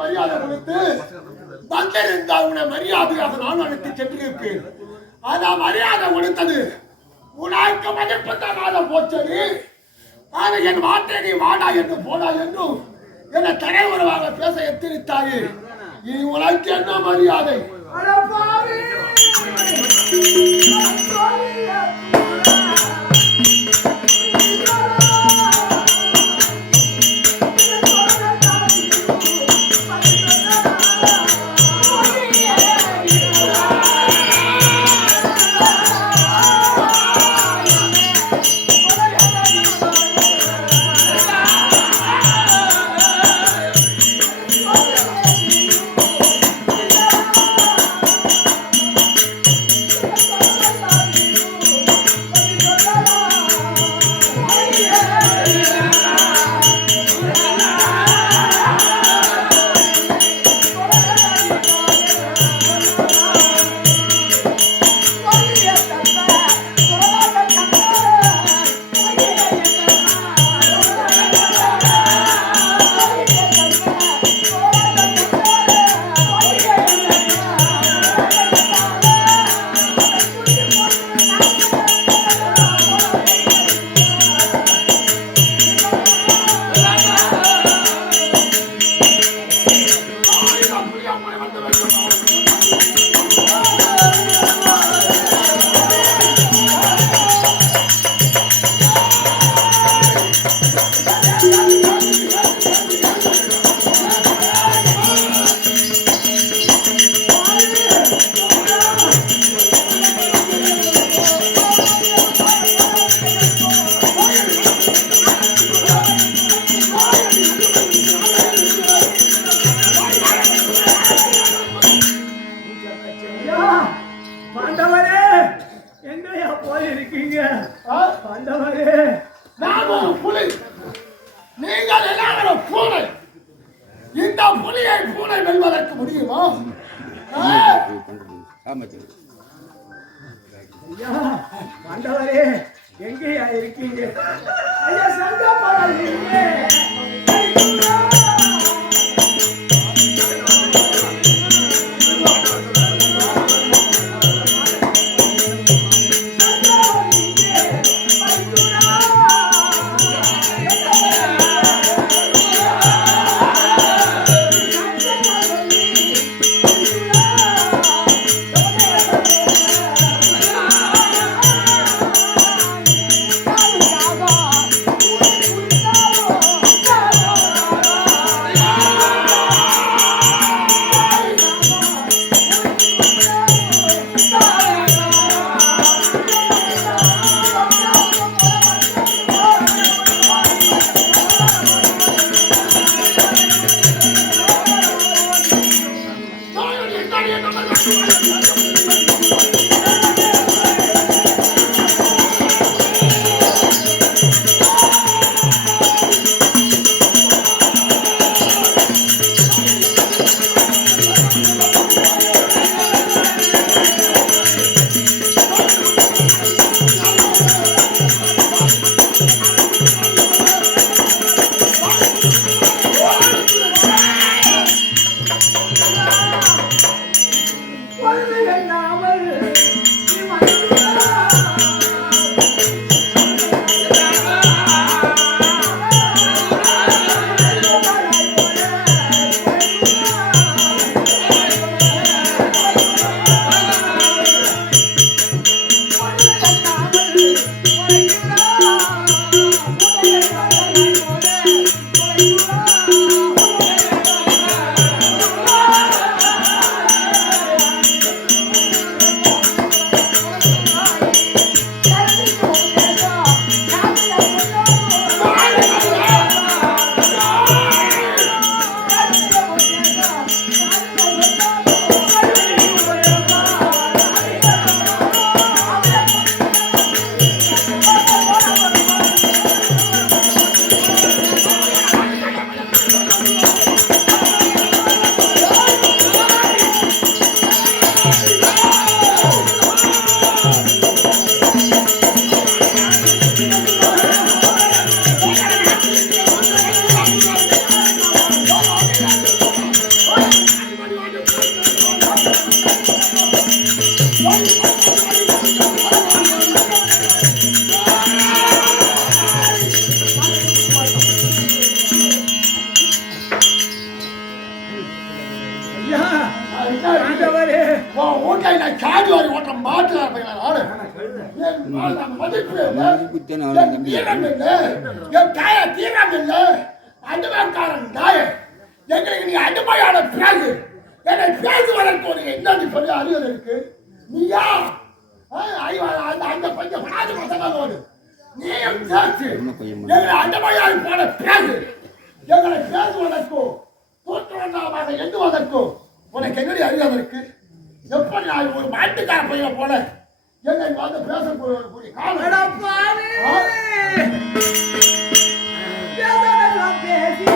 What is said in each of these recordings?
மரியாதை கொடுத்து வந்திருந்தால் உன்னை மரியாதையாக நான் அழைத்து சென்றிருப்பேன். அதான் மரியாதை கொடுத்தது உனக்கு மதிப்பதாக போச்சது. ஆனா என் வார்த்தை நீ வாடா என்று போடா என்றும் என்னை தலைவரவாக பேச எத்திரித்தாயே. நீ உனக்கு என்ன மரியாதை? நீங்கள் எல்லாரும் பூனை. இந்த புலியை பூனை வெல்வதற்கு முடியுமா? ஆண்டவரே எங்கேயா இருக்கீங்க? ஐயா சங்கப்படாதீங்க. What ஐயா ஆண்டவரே உன் வீட்டுல நான் சாடி வாரி ஓட்டுற மாட்டுல பையன் நானு என் மதிப்பு என் வீரம் இல்லை என் தாய தீரம் இல்லை அடிமைக்காரன் தாய எங்களுக்கு நீ அடிமையான பிறகு என்னை பேசுவதற்கு ஒரு என்னன்னு சொல்லி அறிவுரை இருக்கு நீயா அந்த கொஞ்சம் பணாதி பசங்களோடு நீயும் சேர்த்து எங்களை அடிமையால் போன பிறகு எங்களை பேசுவதற்கோ தோற்றுவதாக எண்ணுவதற்கோ உனக்கு என்னடி அறியாத இருக்கு எப்படி நான் ஒரு மாட்டுக்கார பையனை போல என்னை வந்து பேசக்கூடிய காலம் பேசி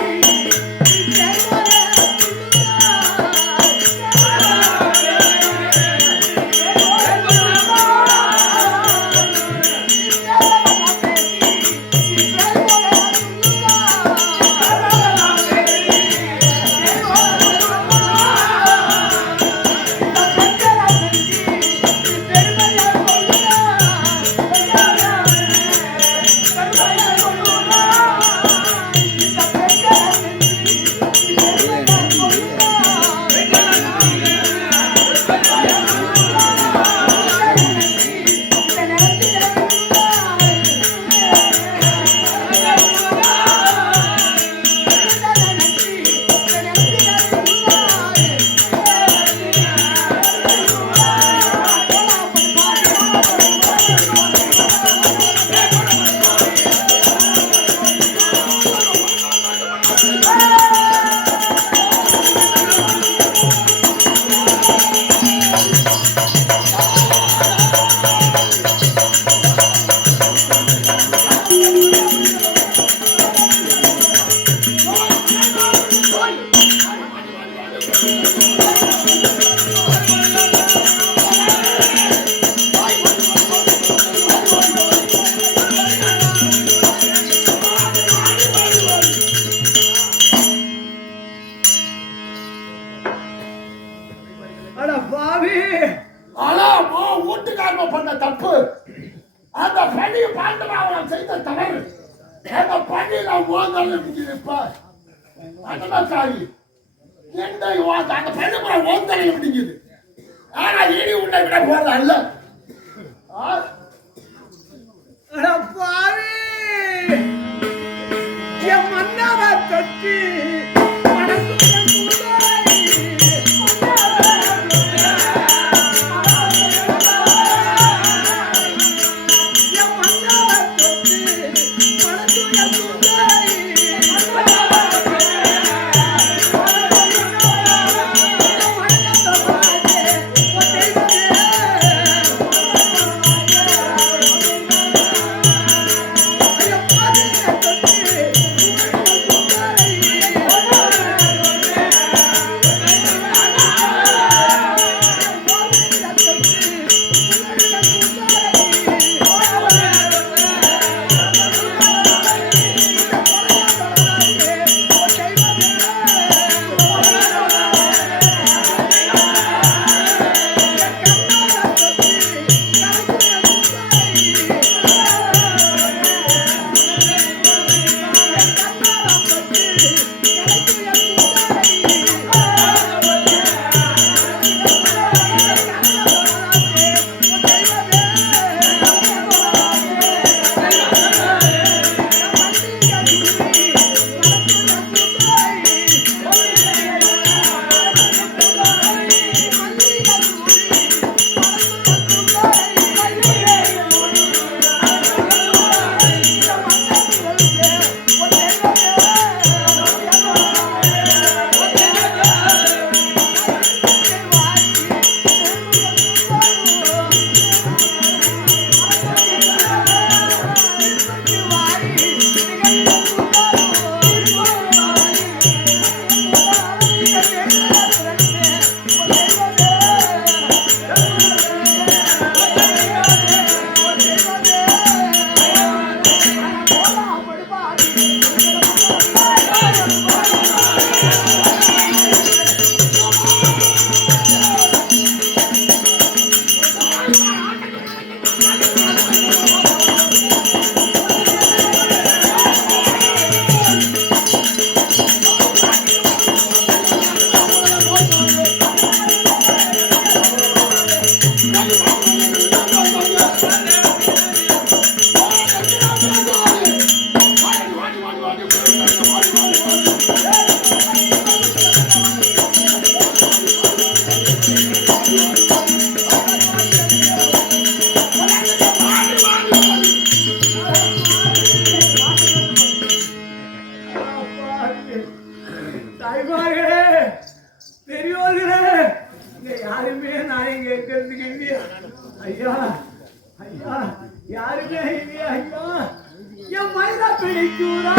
பண்ண தப்பு அந்த பணி பாண்டவன் செய்த தவறு அந்த பணியில ஓதல் இருப்ப அண்ணாச்சாரி எந்த அந்த பணிபுற ஓதலை முடிஞ்சது ஆனா இனி உன்னை விட போறது அல்ல பாவி என் மன்னவ தொட்டி பெரியோர்களே இங்க யாருமே நான் கேட்கறதுக்கு இல்லையா ஐயா ஐயா யாருமே இல்லையா ஐயா என் மனிதா பிடிக்கூடா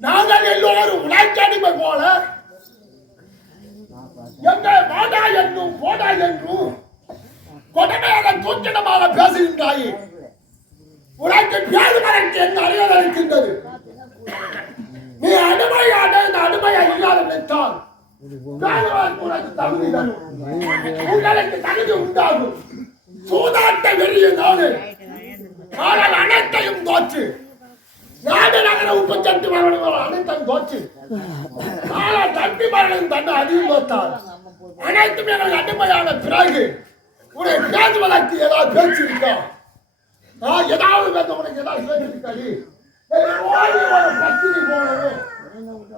நாங்கள் எல்லோரும் உழைக்கடிமை போல எங்கள் வாடா என்றும் போடா என்றும் கொடுமையாக தூக்கிடமாக பேசுகின்றாய். உனக்கு பேசுவதற்கு என்ன அறிவு இருக்கின்றது? நீ அடிமையான இந்த அடிமையை இல்லாத நினைத்தால் உனக்கு தகுதி தரும், உங்களுக்கு தகுதி உண்டாகும். சூதாட்ட வெறிய நாடு ஆனால் அனைத்தையும் தோற்று நாடு நகர உப்பச்சட்டி மரணங்கள் அனைத்தையும் தோற்று ஆனால் தம்பி மரணம் தன்னை அதிகம் தோற்றால் அனைத்துமே எனக்கு அடிமையான பிறகு உன்னை பேசுவதற்கு ஏதாவது பேச்சு இருக்கா? ஏதாவது பேச உனக்கு ஏதாவது பேச்சு இருக்காது? ஒரு பத்தினி போனவும்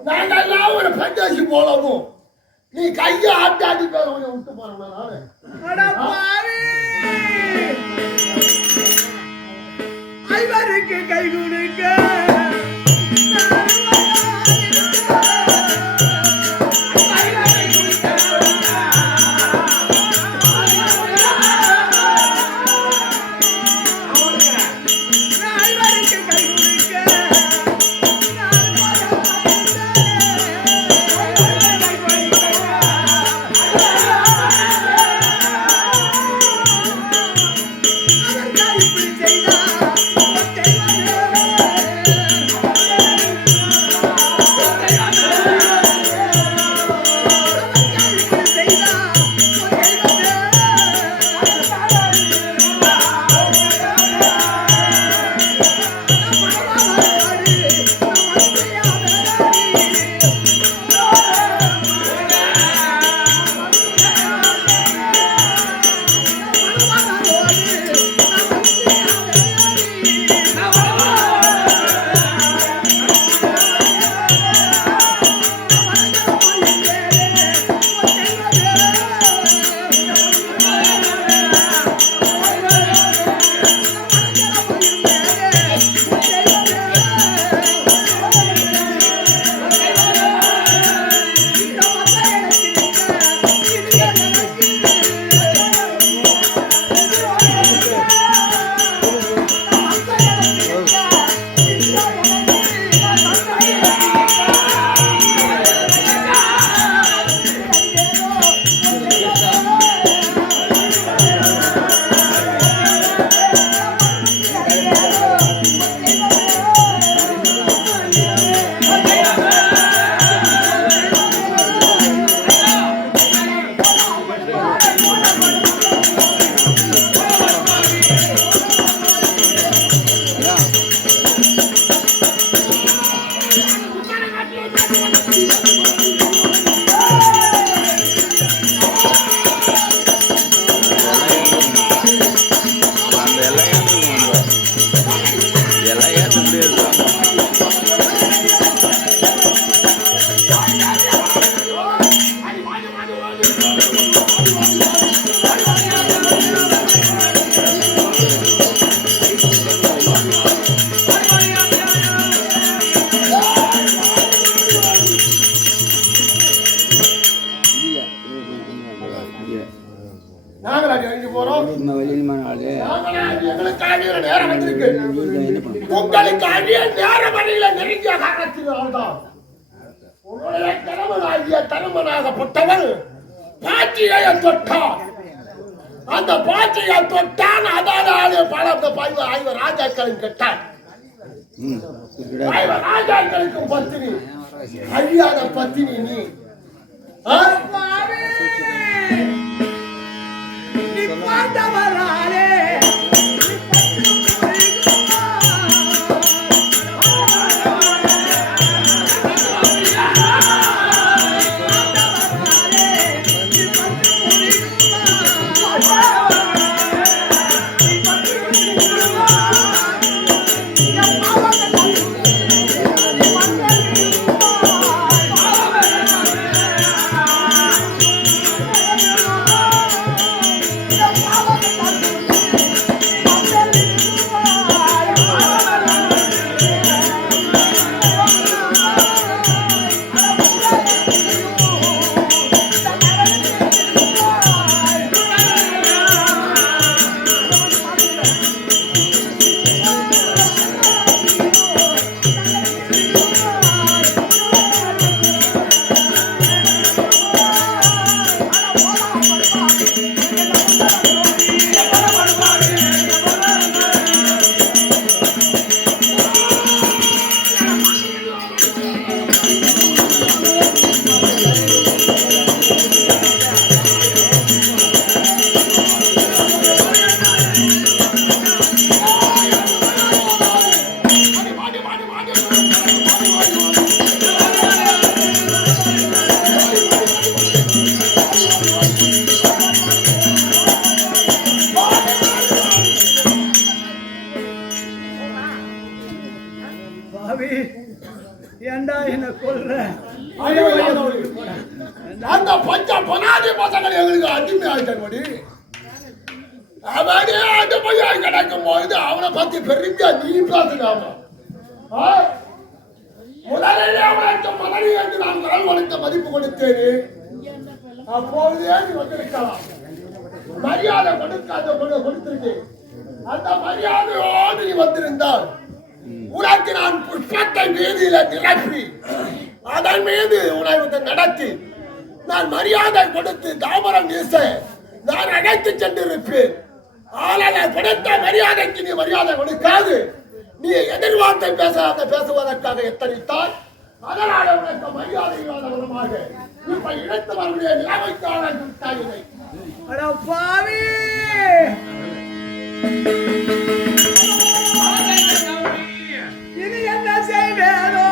நாங்கள் எல்லாம் ஒரு பெண்டேசி போனவும் நீ கையை ஆட்டி ஆட்டி பேர கொஞ்சம் விட்டு போறேன். ஐவருக்கு கை கொடுக்க இறங்கி போறோம். எங்களுக்கு அழிய நேரம் வந்திருக்கு. உங்களுக்கு அழிய நேரம் வரையில நெருங்கிய காரணத்தினால்தான் உன்னுடைய கணவனாகிய தருமனாகப்பட்டவன் பாட்டியை தொட்டான். அந்த பாட்டியை தொட்டான். அதனாலே பல ஐவர் ராஜாக்களும் கெட்டான். ஐவர் ராஜாக்களுக்கும் பத்தினி அழியாத பத்தினி நீ. நீ பார்த்தவராலே ஏண்டா என்ன கொல்ற? அந்த பஞ்ச பனாதி பசங்கள் எங்களுக்கு அடிமை ஆயிட்டபடி அவனே அந்த பையன் கிடைக்கும் போது அவனை பத்தி பெருமையா நீ பேசலாமா? முதலிலே அவனுக்கு பதவி என்று நான் குரல் கொடுத்த மதிப்பு கொடுத்தேன். அப்போதே நீ வந்திருக்கலாம். மரியாதை கொடுக்காத கொடுத்திருக்கேன். அந்த மரியாதையோடு நீ வந்திருந்தால் உனக்கு நான் புஷ்பத்தை வீதியில நிரப்பி அதன் மீது உணவு நடத்தி நான் மரியாதை கொடுத்து தாமரம் வீச நான் அழைத்து சென்றிருப்பேன். ஆனால் கொடுத்த மரியாதைக்கு நீ மரியாதை கொடுக்காது. நீ எதிர்வார்த்தை பேசுவதற்காக எத்தனைத்தான். அதனால உனக்கு மரியாதை இல்லாத விதமாக இப்ப இழைத்தவர்களுடைய நிலைமைக்கான விட்டாயினை. இது என்ன செய்வேனோ?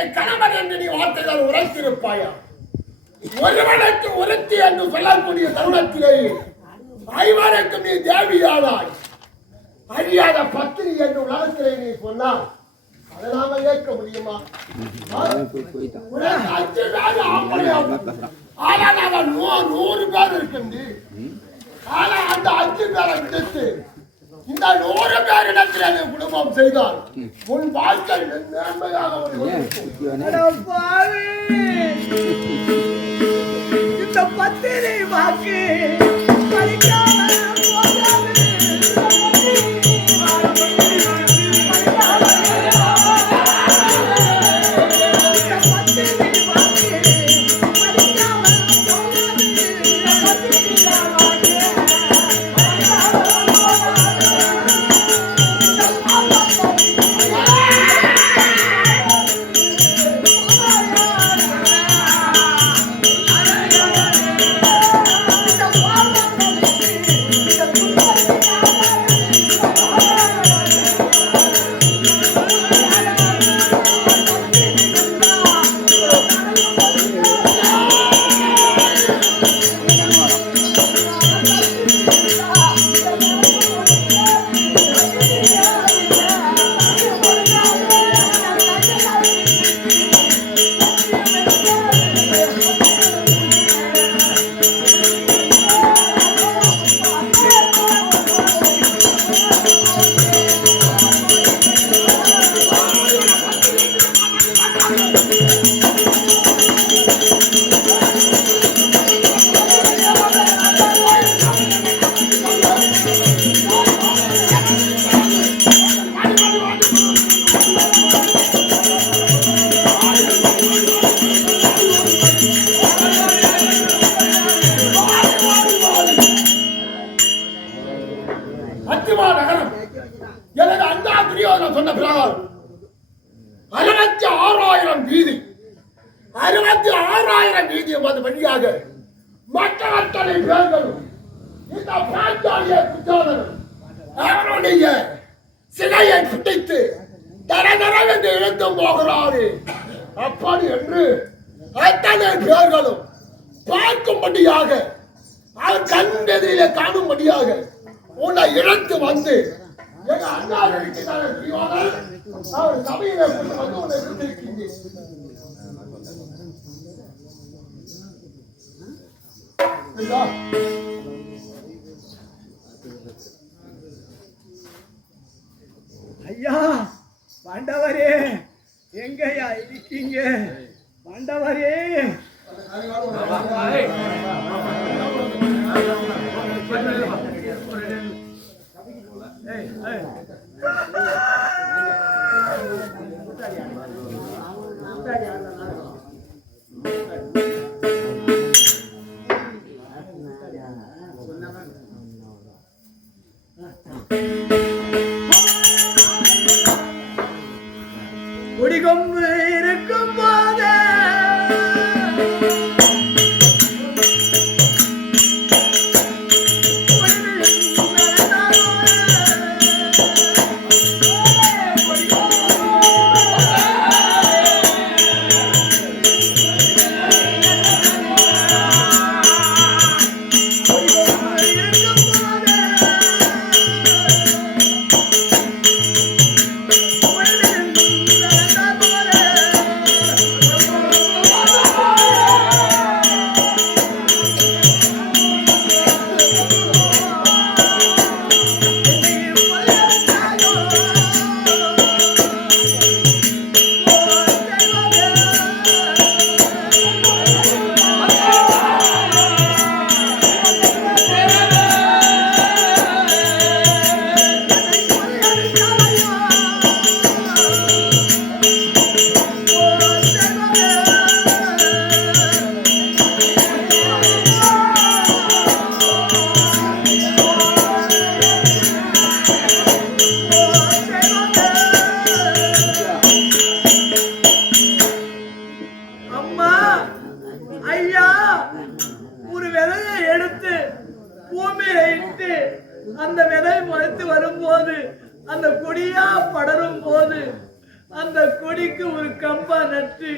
எனக்கு கணவன் என்று நீ வார்த்தைகள் உரைத்திருப்பாயா? ஒருவனுக்கு ஒருத்தி என்று சொல்லக்கூடிய தருணத்திலே ஐவனுக்கு நீ தேவியானாய். அறியாத பத்தினி என்று உலகத்திலே நீ சொன்னால் அதை நாம ஏற்க முடியுமா? உனக்கு 5 பேர் ஆம்பளையாம். ஆனா நாங்க 100 பேர் இருக்கு. ஆனா அந்த 5 பேரை விடுத்து இந்த 100 பேர் இடத்துல நீ குடும்பம் செய்தால் உன் வாழ்க்கை நேர்மையாக இந்த பத்திரை வாக்கு பறிக்காம போகாது. எனது அண்ணா துரியோதனன் சொன்ன பிரகாரம் 66,000 வீதி 66,000 வீதி என்பது வழியாக மற்றவர்களை பேர்களும் இந்த பாஞ்சாலிய துரியோதனன் அவனுடைய சிலையை பிடித்து தரதரவென்று இழுத்தும் போகிறாரு. அப்படி என்று அத்தனை பேர்களும் பார்க்கும்படியாக அவர் கண்டதிலே காணும்படியாக உன்னை இழுத்து வந்து எங்க அண்ணா இருக்கிறார் அவர் சபையில கொண்டு வந்து உன்னை இருந்திருக்கீங்க. ஐயா பாண்டவரே எங்கயா இருக்கீங்க? பாண்டவரே குடிகொம்பு இருக்கும் போதே அந்த கொடிக்கு ஒரு கம்பா நட்டு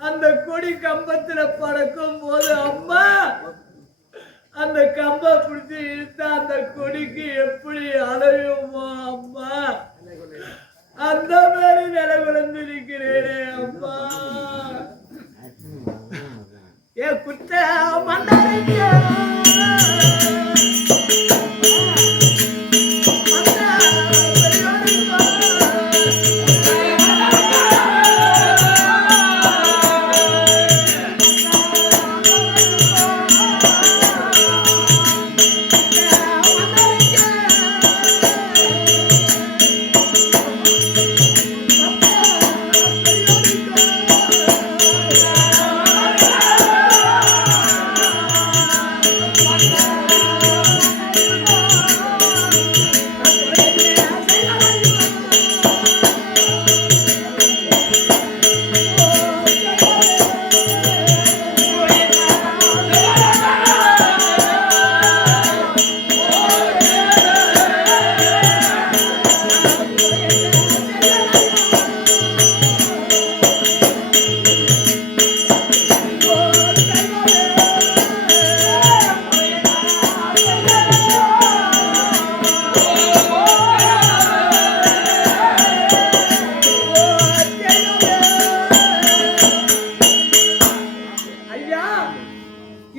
அந்த கொடி கம்பத்துல பறக்கும் போது அம்மா அந்த கம்பை பிடிச்சி இழுத்தா அந்த கொடிக்கு எப்படி அலையுமோ அம்மா அந்த மாதிரி நிலை விழுந்திருக்கிறேனே அம்மா ஏ குட்ட மண்டலிக்க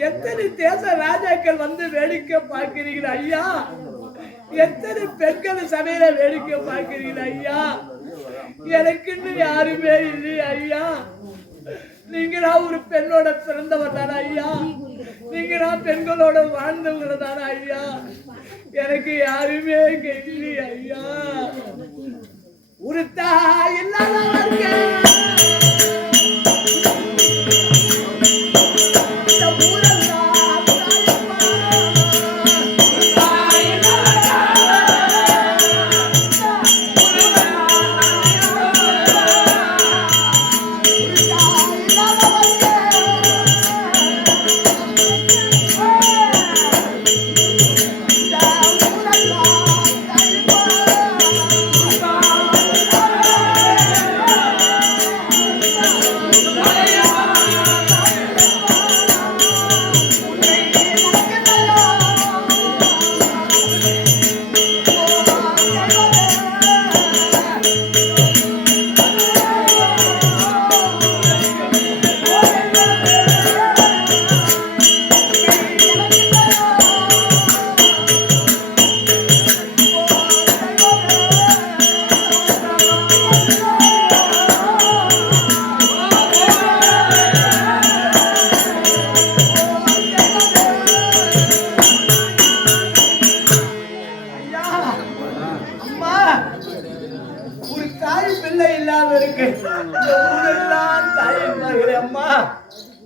எத்தனை தேச ராஜாக்கள் வந்து வேடிக்கை பார்க்கிறீர்கள் ஐயா எத்தனை பெண்கள் சபையில வேடிக்கை பார்க்கிறீர்கள் ஐயா எனக்குன்னு யாருமே இல்லை ஐயா நீங்களா ஒரு பெண்ணோட பிறந்தவர் தானே ஐயா நீங்களா பெண்களோட வாழ்ந்தவங்க தானே ஐயா எனக்கு யாருமே இல்லை ஐயா ஒரு தாய் இல்லாதவர்கள்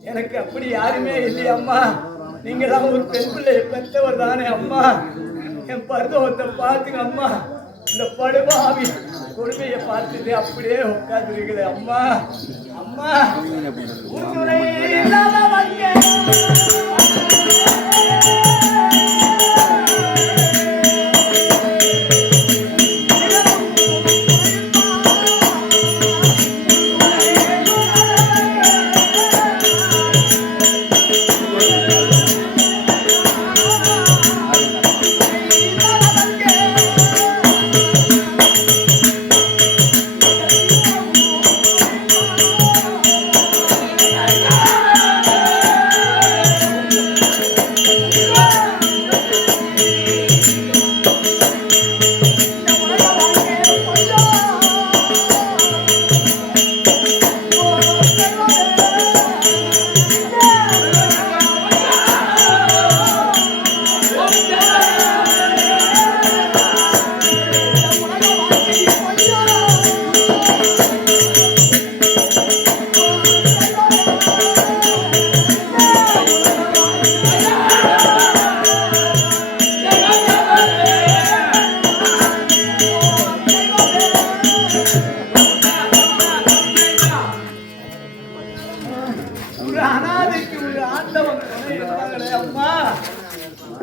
எனக்கு அப்படி யாருமே இல்லையா அம்மா நீங்களாம் ஒரு பெண் பிள்ளையை பெற்றவர் தானே அம்மா என் பருவத்தை பார்த்துங்க அம்மா இந்த படுபாவி கொடுமையை பார்த்துட்டு அப்படியே உட்காந்துருக்குது அம்மா அம்மா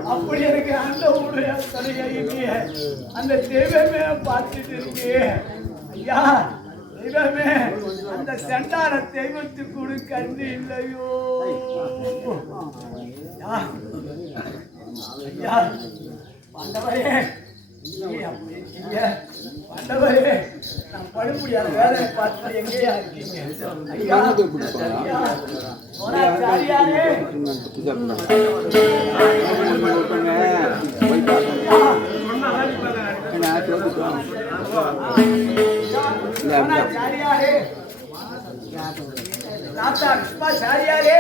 அப்படி எனக்கு அந்த ஊருடைய தலையை அந்த தெய்வமே பார்த்துட்டு இருக்கு ஐயா தெய்வமே அந்த செண்டார தெய்வத்துக்கு ஒரு கண்ணு இல்லையோ ஐயா வந்தவரே வந்தவரே நான் படுமுடியாத வேலையை பார்த்து எங்கேயா இருக்கீங்க ஐயா ஐயா சோனாச்சாரியாரே சோனாச்சாரியாரே தாத்தா விஸ்வாச்சாரியாரே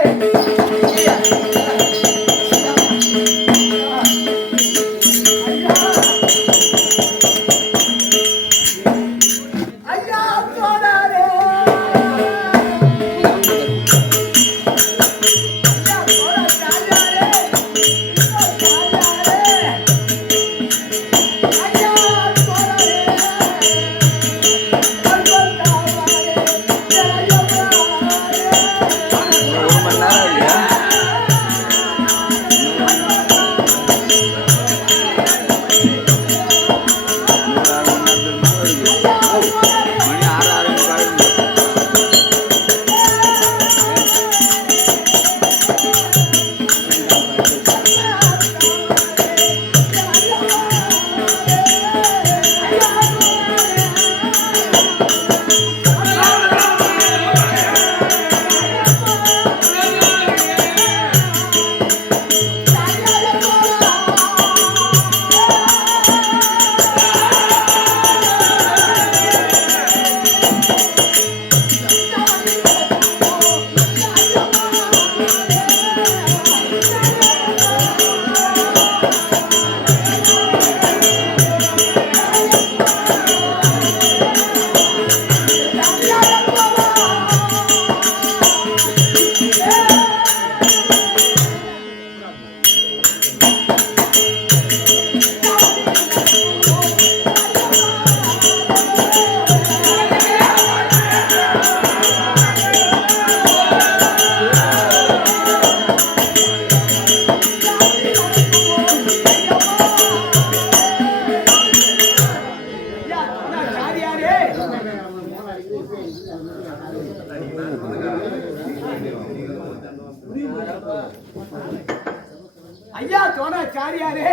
ஐயா சோனாச்சாரியாரே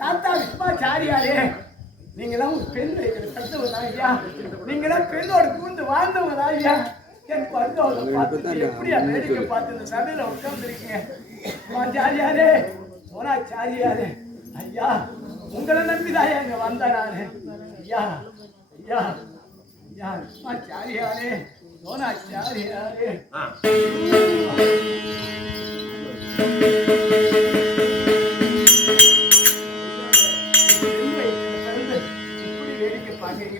தாத்தா விஸ்வாச்சாரியாரே நீங்களாம் ஒரு பெண் தத்துவதா ஐயா நீங்களாம் பெண்ணோட கூர்ந்து வாழ்ந்தவங்க ஐயா என் பருவத்தை பார்த்து எப்படியா வேடிக்கை பார்த்து இந்த சபையில உட்கார்ந்துருக்கீங்க ஆச்சாரியாரே சோனாச்சாரியாரே ஐயா உங்களை நம்பிதான் இங்க வந்தேன் நானு ஐயா ஐயா ஐயா விஸ்வாச்சாரியாரே சோனாச்சாரியாரே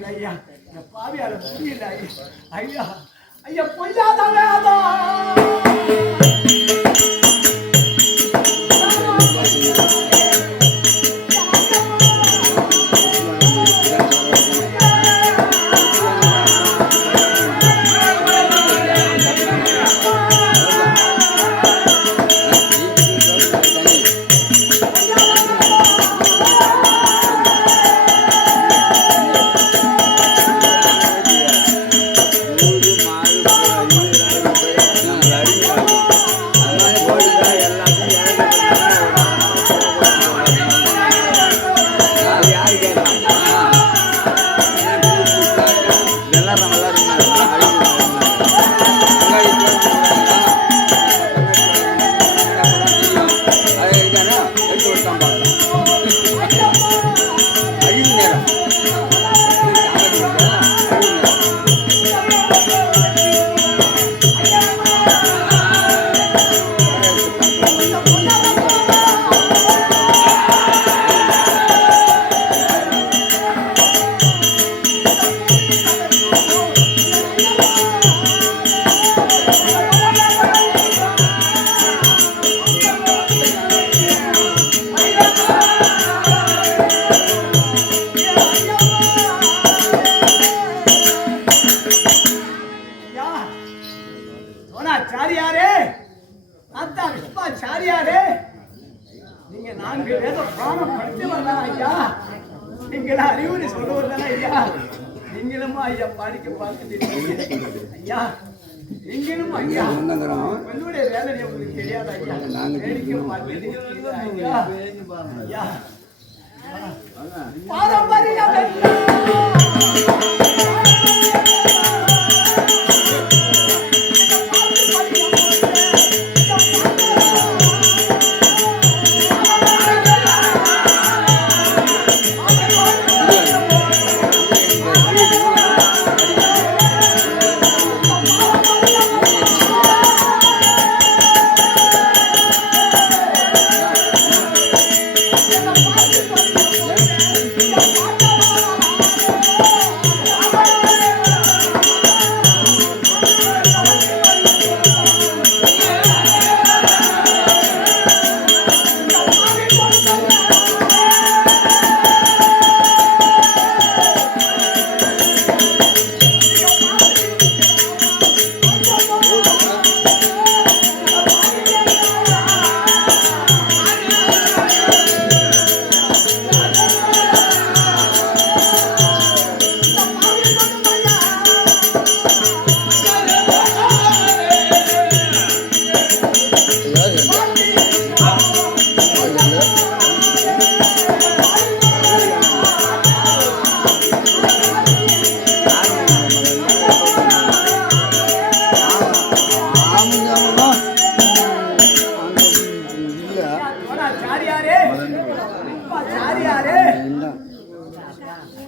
ஐயா பாவியால புரியல ஐயா ஐயா பொய்யாத வேதம் சோனாச்சாரியாரே தாத்தா விஸ்வாச்சாரியாரே நீங்க நான்கு வேத புராணம் படித்து வரலாம் ஐயா நீங்களா அறிவுரை சொல்லுவதுதானே ஐயா நீங்களும் ஐயா பாடிக்க பார்த்துட்டு ஐயா நீங்களும் ஐயா உங்களுடைய வேதனை உங்களுக்கு தெரியாது ஐயா வேடிக்கை பார்த்துட்டு ஐயா ஐயா பாரம்பரியம்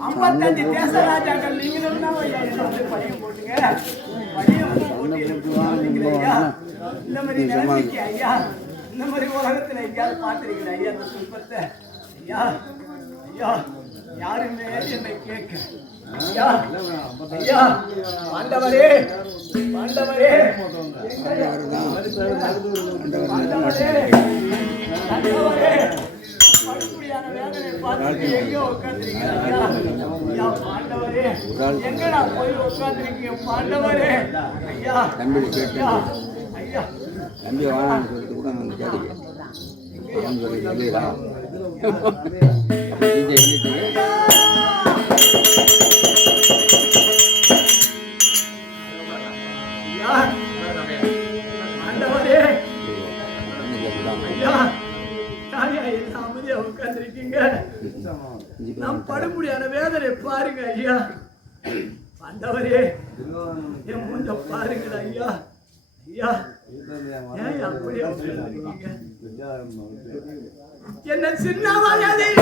ஐம்பத்தஞ்சு தேச ராஜாக்கள் நீங்களும் தான் படியும் போட்டுங்க படியும் ஐயா இந்த மாதிரி நிலைமைக்கு ஐயா இந்த மாதிரி உலகத்துல எங்கேயாவது பார்த்திருக்கிறேன் ஐயா இந்த துன்பத்தை ஐயா ஐயா யாருமே என்னை கேட்க ஐயா ஐயா ஆண்டவரே ஆண்டவரே ஆண்டவரே எங்கடா போய் உட்காந்துருக்கீங்க பாண்டவரே ஐயா தம்பி கேட்டு ஐயா தம்பி வாழான்னு சொல்லிட்டு கூட நாங்கள் கேட்டுக்கிறோம் சொல்லி சொல்லிடா ஆண்டவரே ஐயா அமைதியா உட்கார்ந்துருக்கீங்க நாம் படும்படியான வேதனை பாருங்க ஐயா ஆண்டவரே என் முன்ன பாருங்க ஐயா ஐயா ஏன் அப்படியே உட்கார்ந்துருக்கீங்க என்ன சின்ன வயதில்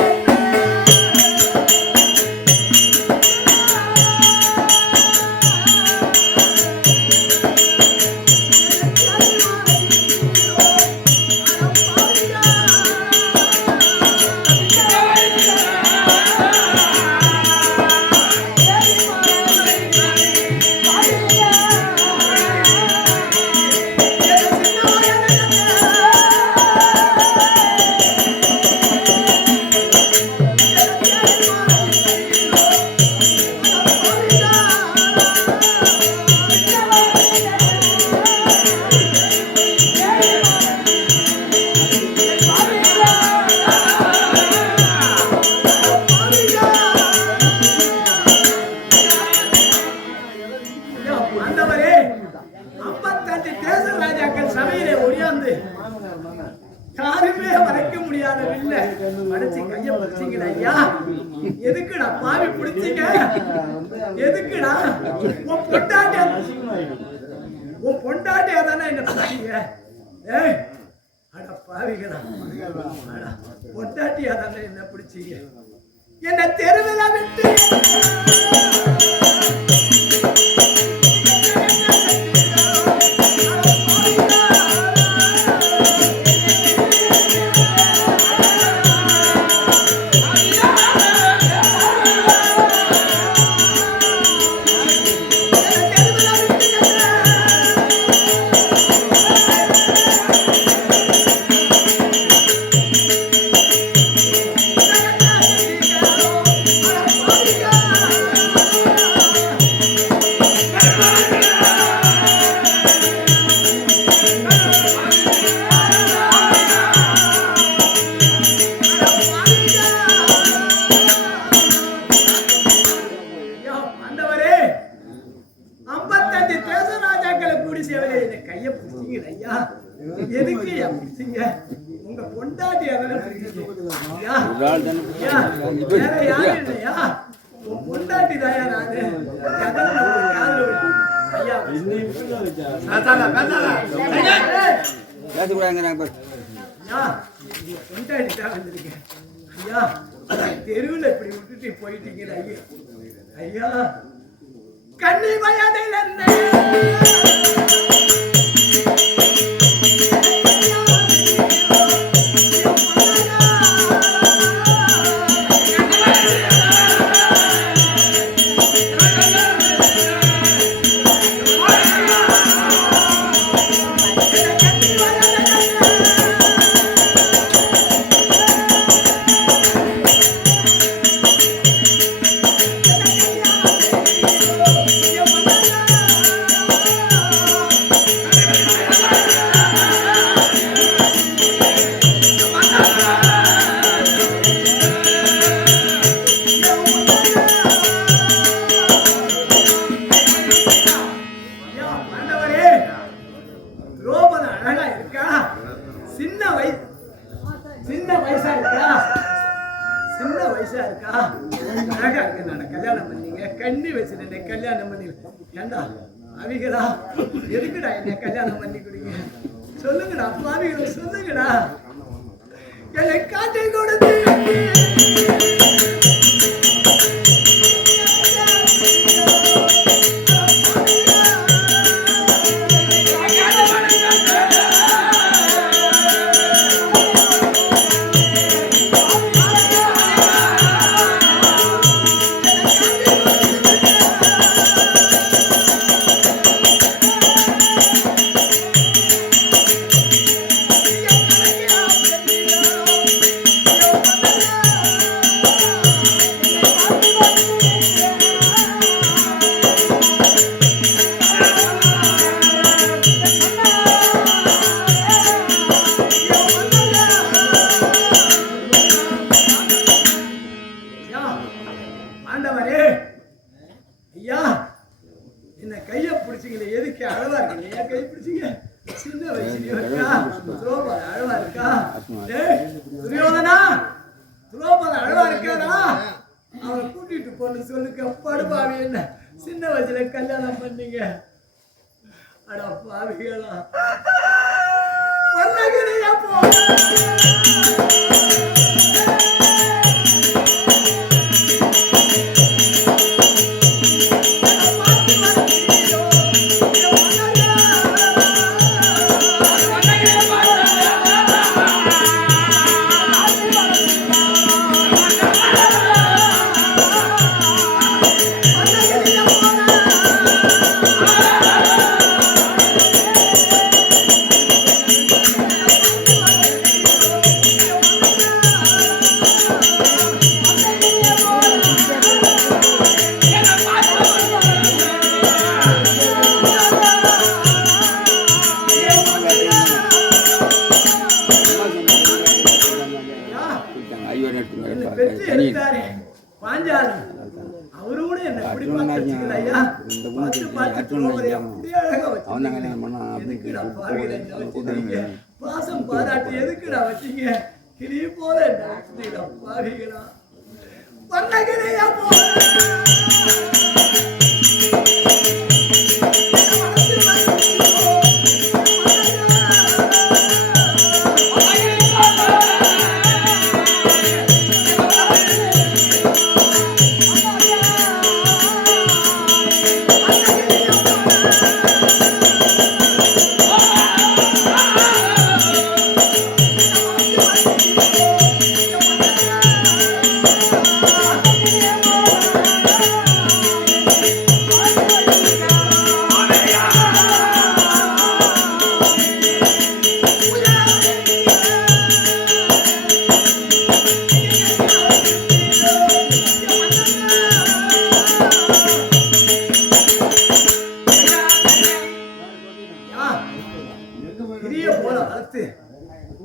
யாருமே வரைக்க முடியாத வில்ல வளைச்சு கைய பிடிச்சீங்களா ஐயா எதுக்குடா பாவி பிடிச்சீங்க எதுக்குடா உன் பொண்டாட்டியா தானே என்ன பிடிச்சீங்க ஏய் அட பாவிகளா பொண்டாட்டியா தானே என்ன பிடிச்சீங்க என்ன தெருவில் விட்டு இப்படி சேவலே இந்த கையை பிடிச்சிங்க ஐயா, எதுக்கு ஐயா பிடிச்சிங்க? உங்க பொண்டாட்டி அதெல்லாம் ஐயா, வேற யாரும் இல்லையா? உன் பொண்டாட்டி தாயா நானு. ஐயா பொண்டாட்டி தான் வந்திருக்கேன் ஐயா. தெருவில் இப்படி விட்டுட்டு போயிட்டீங்க ஐயா. ஐயா கண்ணி வயதில் என்ன கல்யாணம் பண்ணீங்க? கண்ணி வச்சு கல்யாணம் பண்ணி ஏண்டா அவிகளா எதுக்குடா என்ன கல்யாணம் பண்ணி கொடுங்க? சொல்லுங்கடா அவிகளை சொல்லுங்கடா. என்னை காட்டி கொடுத்து சின்ன வயசுல கல்யாணம் பண்ணீங்க. அடா பாவிகளா பண்ணகிறியா போ. பாசம் பாராட்டி எதுக்குடா வச்சீங்க? கிளி போல பாவிகளா பண்ணகிறியா போ.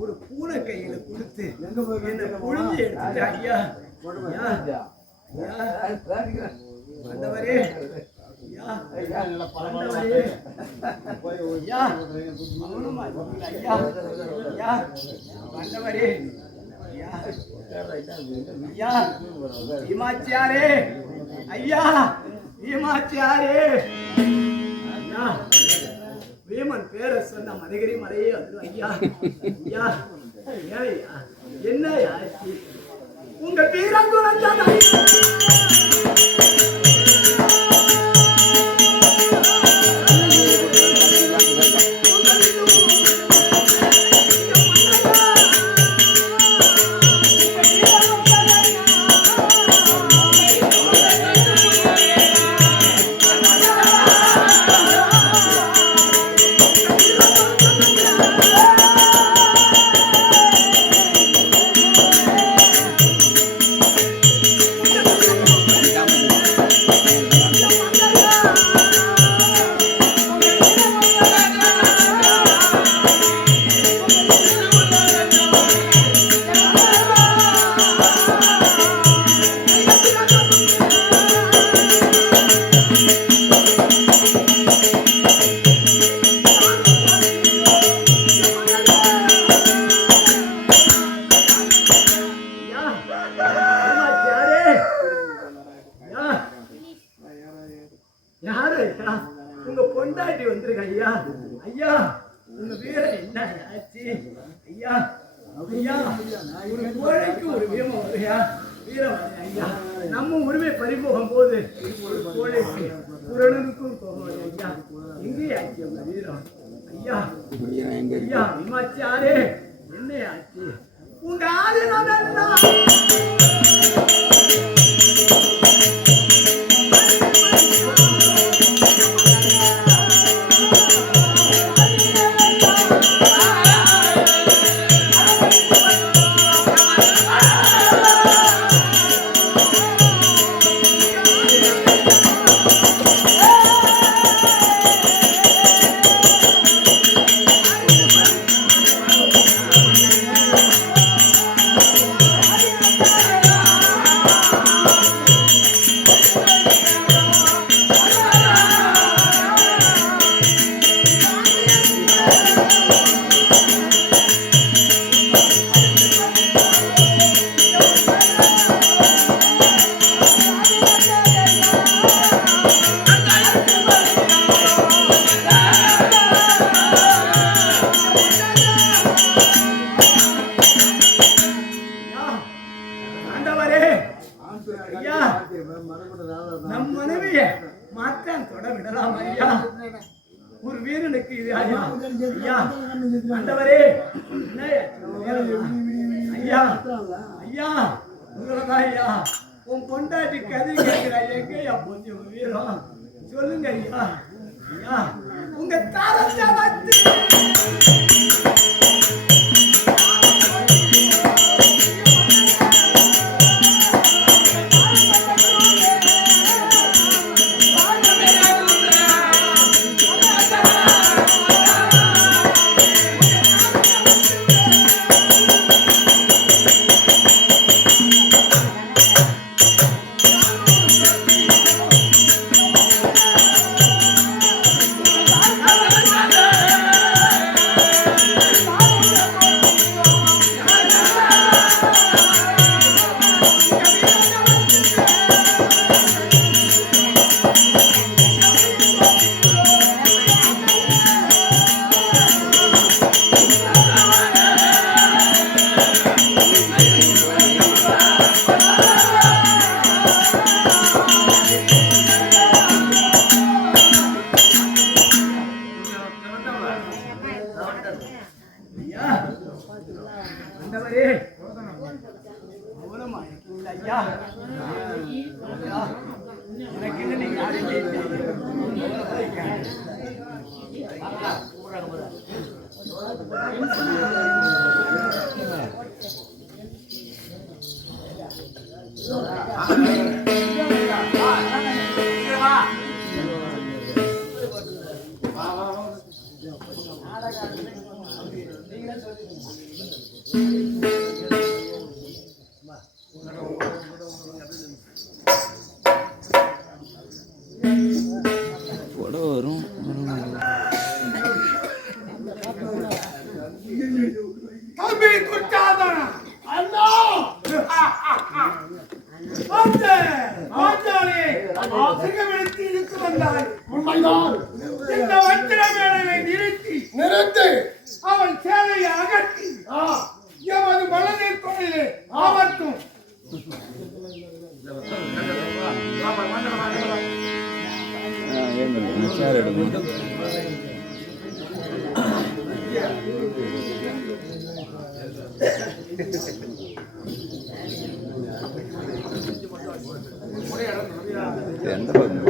ஒரு பூனை கையில கொடுத்து என்ன புழிஞ்சு எடுத்துட்டு ஐயா ஆண்டவரே பீமாச்சியாரே ஐயா பீமாச்சியாரே ஐயா பீமன் பேரை சொன்ன மதகிரி மலையே அது ஐயா ஐயா ஐயா என்ன ஆச்சு உங்க வீரங்குணம் தான் யாரு ஐயா உங்க பொண்டாட்டி வந்திருக்க ஐயா ஐயா உங்க வீரன் என்ன ஆச்சு ஐயா ஐயா ஒரு கோழைக்கு ஒரு வீரம் வருயா வீரம் ஐயா நம்ம உரிமை பறிபோகும் போது ஒரு கோழைக்கு குரலுக்கும் போகும் ஐயா எங்கே ஆச்சு உங்க வீரம் ஐயா ஐயா விமாச்சாரே என்ன ஆச்சு உங்க ஆதினம் நம் மனைவிய மாற்றான் தொட விடலாம் ஐயா ஒரு வீரனுக்கு இது ஐயா ஐயா ஆண்டவரே ஐயா ஐயா உங்களதான் ஐயா உன் பொண்டாட்டி கதை கேட்கிற எங்கயா போச்சு உங்க வீரம் சொல்லுங்க ஐயா ஐயா உங்க தாரத்தை வந்து ஆண்டவரே ஐயா எனக்கு நீங்க எந்த பக்கம்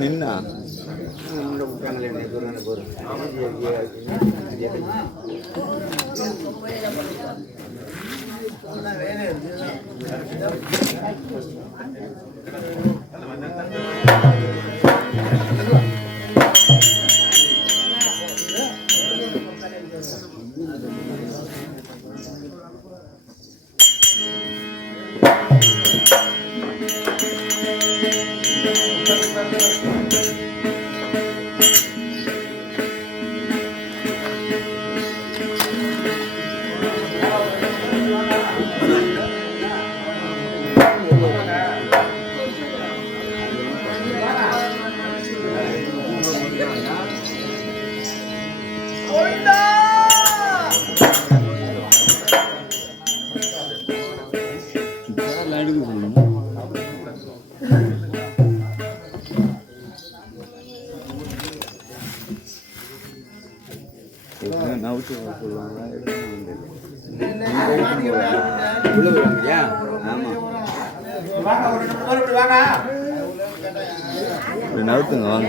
நின்னா நவுட்டு சொல்லுவாங்க நவுத்துங்க வாங்க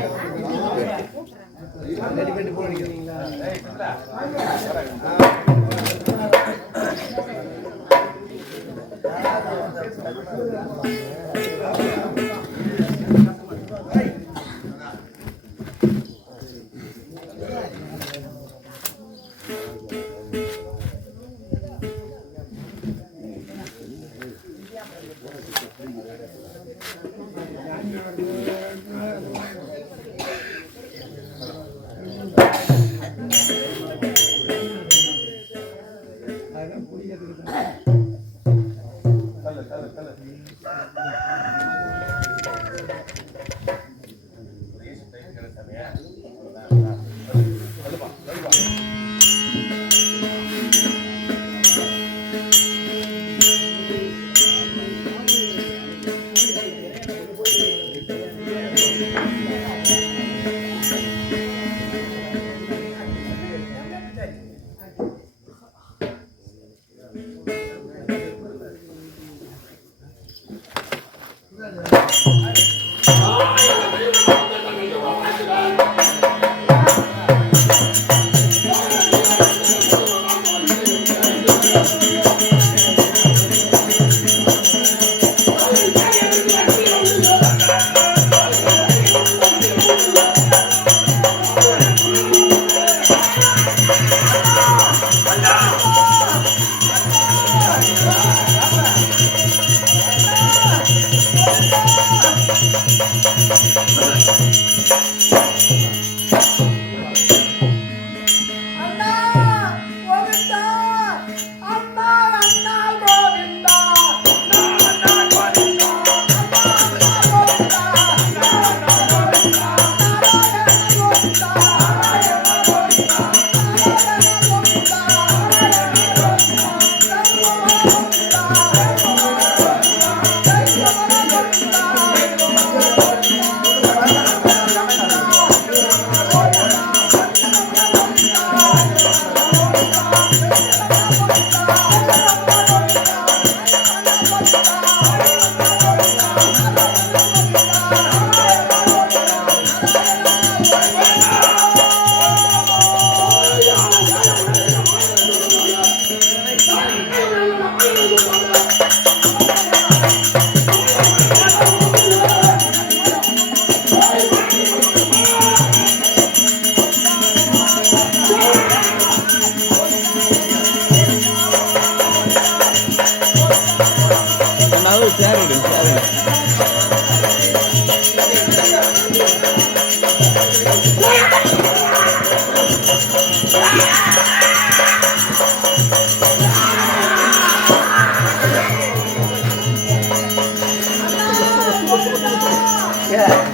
சரிங்க சரிங்க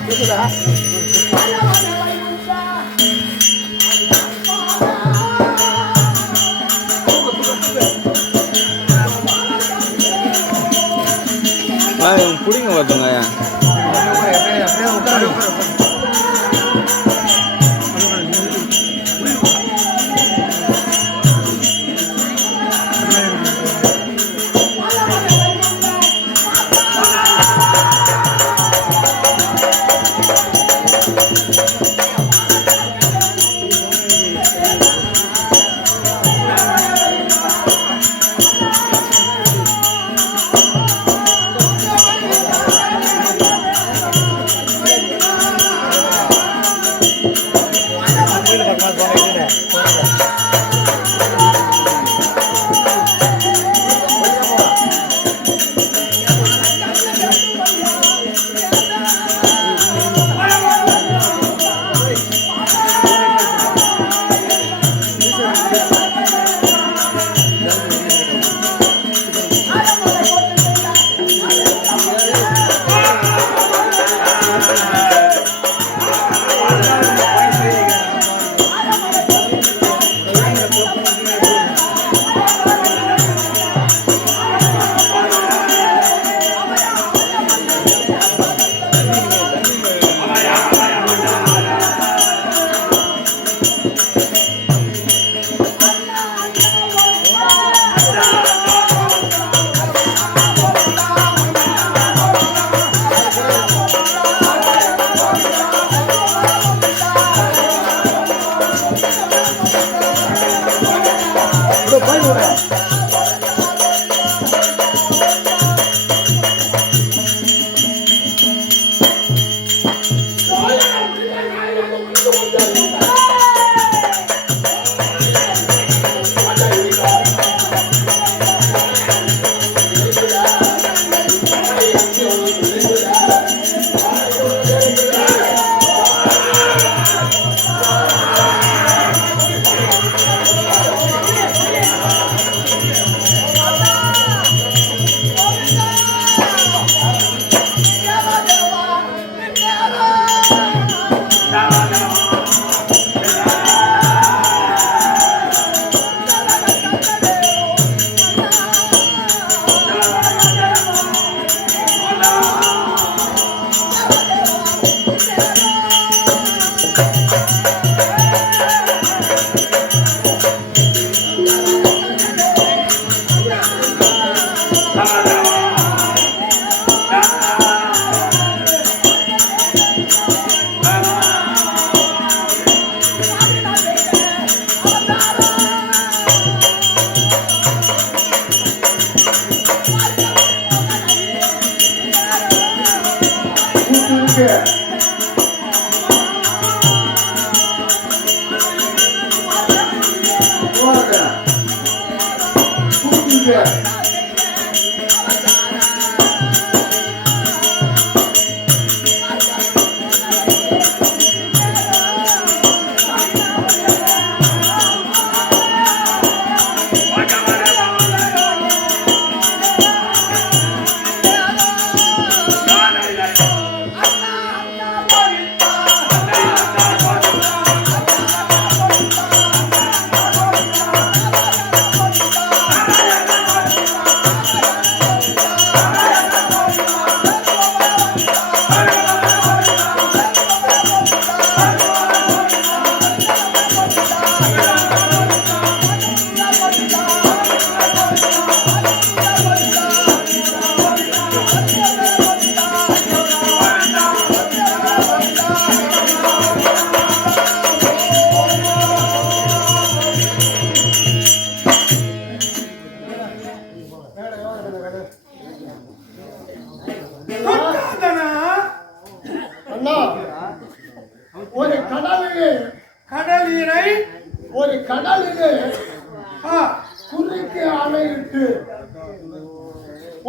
கேக்குதா? பிடிங்க பார்த்துங்க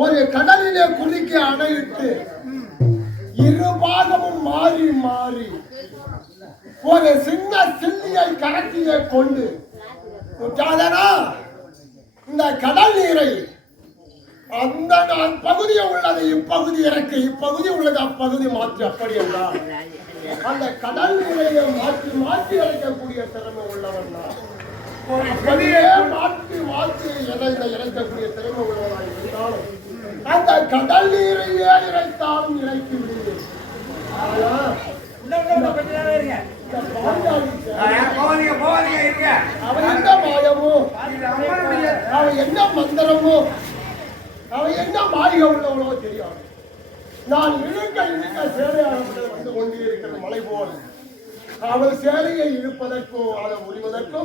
ஒரு கடலிலே குதிக்க அணையிட்டு இரு பாகமும் மாறி மாறி ஒரு சின்ன சில்லியை கரத்திலே கொண்டு குற்றாதனா இந்த கடல் நீரை அந்த பகுதியை உள்ளதை இப்பகுதி இறக்கு, இப்பகுதி உள்ளது அப்பகுதி மாற்றி, அப்படி என்றால் அந்த கடல் நீரையை மாற்றி மாற்றி இறக்கக்கூடிய திறமை உள்ளவன் தான். அப்படியே மாற்றி மாற்றி இறைக்கக்கூடிய திறமை உள்ளவனாக இருந்தாலும் அந்த கடல் நீரையே இறைத்தாலும் இறைத்து விடுவேன். அவன் என்ன மாயமோ, அவன் என்ன மந்திரமோ, அவன் என்ன மாளிகை உள்ளவனோ தெரியாது. நான் இழுக்க இழுக்க சேலையாக வந்து கொண்டே இருக்கிற மலை போல் அவள் சேலையை இழுப்பதற்கோ அதை உரிவதற்கோ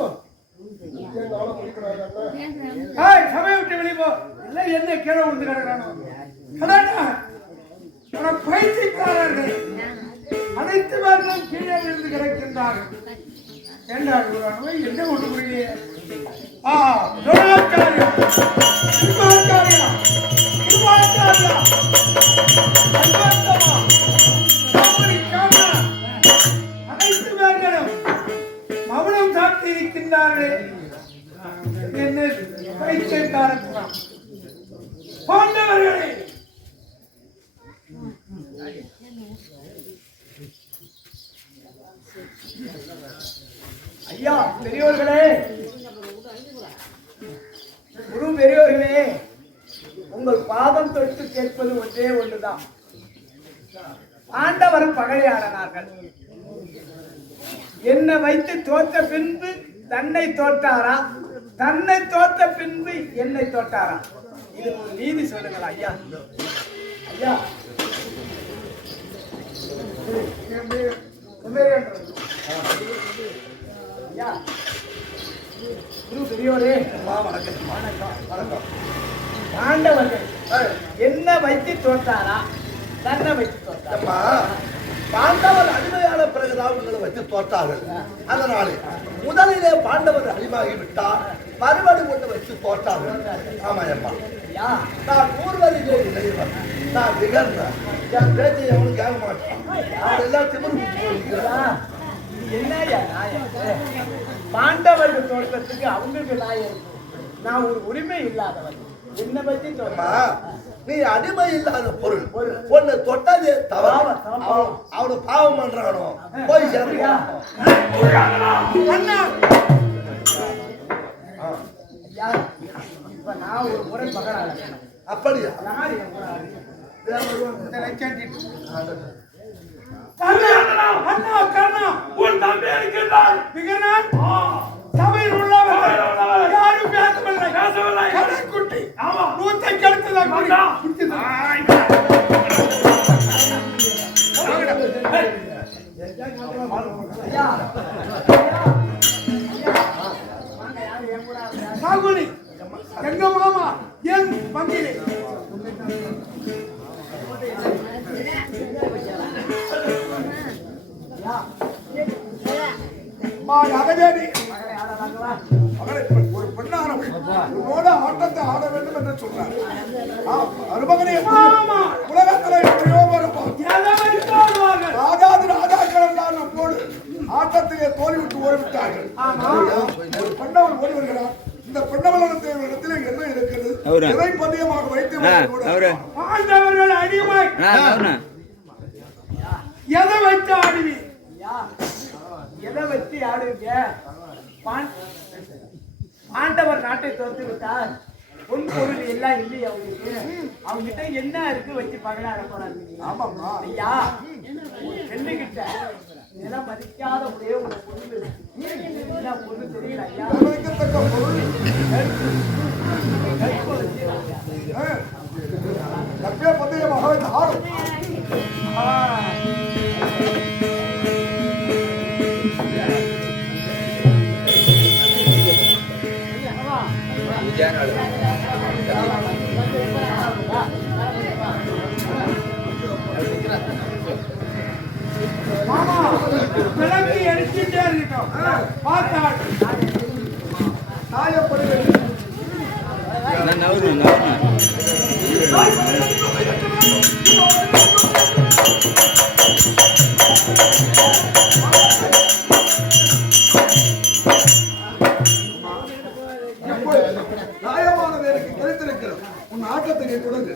சபையை விட்டு வெளிப்போ. என்ன கீழே விழுந்து கிடக்கிறானோ பயிற்சிக்காரர்கள் அனைத்து பேர்களும் கீழே விழுந்து கிடக்கின்றார்கள். என்ன கொண்டு புரியலையே. அனைத்து பேர்களும் மௌனம் சாத்தி இருக்கின்றார்களே. என்ன பயிற்சிக்காரர்களாம் பாண்டவர்களே. ஐயா பெரியோர்களே, குரு பெரியோர்களே, உங்கள் பாதம் தொட்டு கேட்பது ஒன்றே ஒன்றுதான். ஆண்டவர் பகையாளனார்கள். என்னை வைத்து தோற்ற பின்பு தன்னை தோற்றாரா, தன்னை தோற்ற பின்பு என்னை தோற்றாரா? இது ஒரு நீதி சொல்லுங்கள் ஐயா. ஐயா குரு பெரியோரே, ஆண்டவர்கள் என்ன வைத்து தோற்றாரா, தன்னை வைத்து தோற்றாரா? பாண்டவர் அடிமையான பிறகுதான் உங்களை வச்சு தோற்றார்கள். அதனாலே முதலிலே பாண்டவர் அடிமையாகிவிட்டார், மறுபடி கொண்டு வச்சு தோற்றார்கள். ஆமாயம்மா, நான் பூர்வரிலே இளையவன், நான் நிகழ்ந்தேன். என் பேச்சை எவனும் கேட்க மாட்டான். அவன் எல்லாம் திமிரு. என்ன பாண்டவர்கள் தோற்றத்துக்கு அவங்களுக்கு நாய் இருக்கும். நான் ஒரு உரிமை இல்லாதவன். என்ன பத்தி சொல்றா? நீ அடிமை இல்லாத பொருள் ஒண்ணு தொட்டதே தவறு. அவனு பாவம் பண்றானோ போய் சேர்ந்து. இப்ப நான் ஒரு முறை பகடால அப்படியா? சபையில் உள்ளவர் யாரும் பேசவில்லை. கடைக்குட்டி நூத்தை கெடுத்ததான் சாகுனி எங்க மாமா என் பங்கிலே ஒரு பெண்ணான உன்னோட ஆட்டத்தை ஆட வேண்டும் என்று சொன்னார். அருமகனே, உலகத்தில் எத்தனையோ ராஜாக்கள் எல்லாம் நம்மோடு ஆட்டத்திலே தோல்விட்டு ஓடிவிட்டார்கள். ஒரு பெண்ணவன் ஓடி வருகிறார். இந்த பெண்ணவளத்திலே என்ன இருக்கிறது? இதை பதியமாக வைத்து பாண்டவர்கள் அடிமை எதை வச்சு ஆடுவி? எதை வச்சு ஆடுவீங்க? ஆண்டவர் நாட்டை தோற்று விட்டார். பொன் பொருள் எல்லாம் இல்லையா அவங்களுக்கு? அவங்க கிட்ட என்ன இருக்கு வச்சு பகலாட போறாங்க? ஆமாம்மா ஐயா, பெண்ணு கிட்ட நிலம் மதிக்காத ஒரே ஒரு பொருள் என்ன பொருள் தெரியல ஐயா. மாமா விளக்கு எரிச்சுட்டே இருக்கட்டும். பார்த்தாள் சாயப்படுகிறது. நியாயமான வேலைக்கு கிடைத்திருக்கிறது. உன் ஆட்டத்தை நீ தொடங்கு.